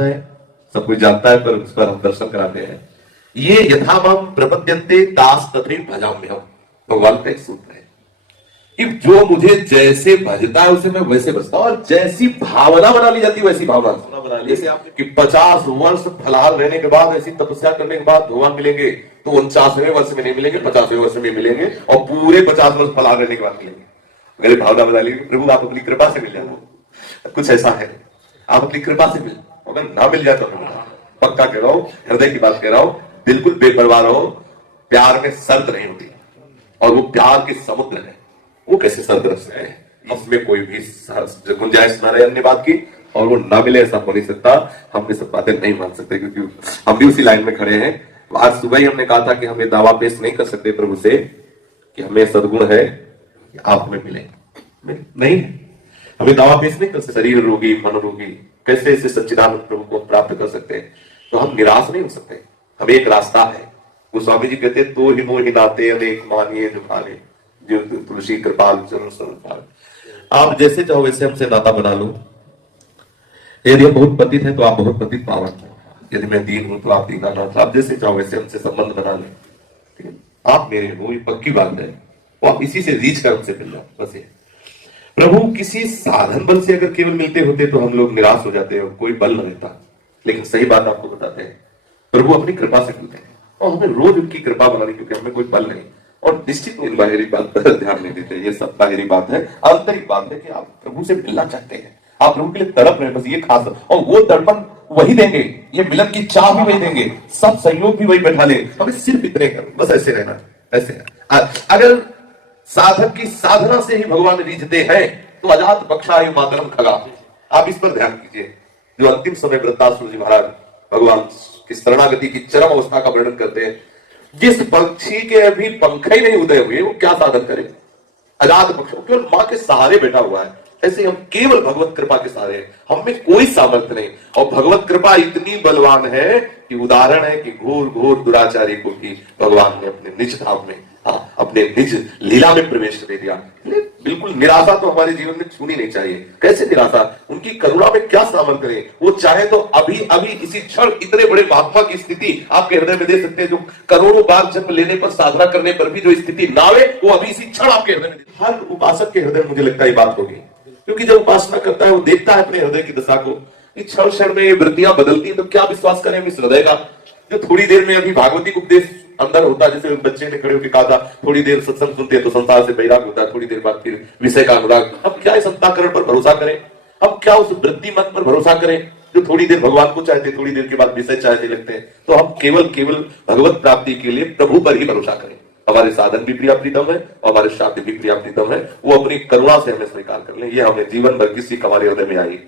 है, सब कुछ जानता है, पर उस पर हम दर्शन कराते हैं। ये यथामम प्रपद्यन्ते दास तथैव भजाम्यहम्, भगवान का एक सूत्र है कि जो मुझे जैसे भजता है उसे मैं वैसे भजता हूं, और जैसी भावना बना ली जाती है वैसी भावना बना ली। जैसे आप कि 50 वर्ष फलाहार रहने के बाद, ऐसी तपस्या करने के बाद भगवान मिलेंगे, तो 49वें वर्ष में नहीं मिलेंगे, 50वें वर्ष में मिलेंगे, और पूरे 50 वर्ष फलाहार रहने के बाद मिलेंगे। अगर भावना बना ली प्रभु आप अपनी कृपा से मिल जाओ, कुछ ऐसा है, आप अपनी कृपा से मिल, अगर ना मिल जाए तो पक्का कह रहा हूं, हृदय की बात कह रहा हूं, बिल्कुल बेपरवाह रहो। प्यार में शर्त नहीं होती, और वो प्यार के समुद्र है, वो कैसे शर्त रख सकते हैं? इसमें कोई भी गुंजाइश ना रहे अन्य बात की, और वो ना मिले ऐसा हो नहीं सकता। हम ये सब बातें नहीं मान सकते, क्योंकि हम भी उसी लाइन में खड़े हैं। आज सुबह ही हमने कहा था कि हम ये दावा पेश नहीं कर सकते प्रभु से कि हमें सद्गुण है, आप हमें मिले, नहीं, हमें दावा पेश नहीं कर सकते। शरीर रोगी, मन रोगी, कैसे इसे सच्चिदानंद प्रभु को प्राप्त कर सकते हैं? तो हम निराश नहीं हो सकते। हमें एक रास्ता है, गोस्वामी जी कहते हैं, तो ही मोहि नाते अनेक मानिए जो भाले, जो तुलसी कृपाल चरण सरोज। आप जैसे चाहो वैसे हमसे नाता बना लो। यदि हम बहुत पतित है तो आप बहुत पतित पावन हो, यदि मैं दीन हूं तो आप दीनानाथ, आप जैसे चाहो वैसे हमसे संबंध बना ले। आप मेरे हो, ये पक्की बात है, वो आप इसी से रीच कर हमसे मिल जाओ, बस ये। प्रभु किसी साधन बल से अगर केवल मिलते होते तो हम लोग निराश हो जाते हैं, कोई बल न रहता। लेकिन सही बात आपको बताते हैं, प्रभु अपनी कृपा से मिलते हैं, और हमें रोज उनकी कृपा बनानी, क्योंकि हमें कोई बल नहीं। और निश्चित इन बाहरी बात पर ध्यान नहीं देते, ये सब बाहरी बात है। आंतरिक बात है कि आप प्रभु से मिलना चाहते हैं, आप प्रभु के लिए तड़प रहे हैं, बस ये खास। और वो तड़पन वही देंगे, ये मिलन की चाह भी वही देंगे, सब सहयोग भी वही बैठा ले। हमें सिर्फ इतने कर, बस ऐसे रहना, ऐसे। अगर साधक की साधना से ही भगवान रीझते हैं तो अजात बख्शायु मातरम खगा। आप इस पर ध्यान कीजिए। जो अंतिम समय वृत्तासुर जी महाराज भगवान की शरणागति की चरम अवस्था का वर्णन करते हैं, जिस पक्षी के अभी पंख ही नहीं उदय हुए, वो क्या साधन करे? अजात बख्श, केवल मां के सहारे बैठा हुआ है। ऐसे हम केवल भगवत कृपा के सहारे हैं, हम में कोई सामर्थ्य नहीं। और भगवत कृपा इतनी बलवान है कि उदाहरण है कि घोर घोर दुराचारी को भी भगवान ने अपने निज धाम में, अपने निज लीला में प्रवेश दे दिया। बिल्कुल निराशा तो हमारे जीवन में छूनी नहीं चाहिए। कैसे निराशा? उनकी करुणा में क्या सामर्थ्य है? वो चाहे तो अभी अभी इसी क्षण इतने बड़े महात्मा की स्थिति आपके हृदय में दे सकते हैं, जो करोड़ों बार जन्म लेने पर, साधना करने पर भी जो स्थिति ना आवे, वो अभी इसी क्षण आपके हृदय में। हर उपासक के हृदय में मुझे लगता है बात होगी, क्योंकि जब उपासना करता है वो देखता है अपने हृदय की दशा को, क्षण क्षण में वृत्तियां बदलती है। तो क्या विश्वास करें इस हृदय का, जो थोड़ी देर में अभी भागवती उपदेश अंदर होता है, जैसे बच्चे ने खड़े होकर कहा था, थोड़ी देर सत्संग सुनते हैं तो संसार से बैराग होता है, थोड़ी देर बाद फिर विषय का अनुराग। अब क्या इस अंतःकरण पर भरोसा करें? अब क्या उस वृत्ति मन पर भरोसा करें जो थोड़ी देर भगवान को चाहते, थोड़ी देर के बाद विषय चाहते लगते हैं? तो हम केवल भगवत प्राप्ति के लिए प्रभु पर ही भरोसा करें। हमारे साधन भी प्रिया प्रीतम है, और हमारे शादी भी प्रिया प्रीतम है। वो अपनी करुणा से हमें स्वीकार कर लें, ये हमें जीवन भर किसी हमारे हृदय में आई।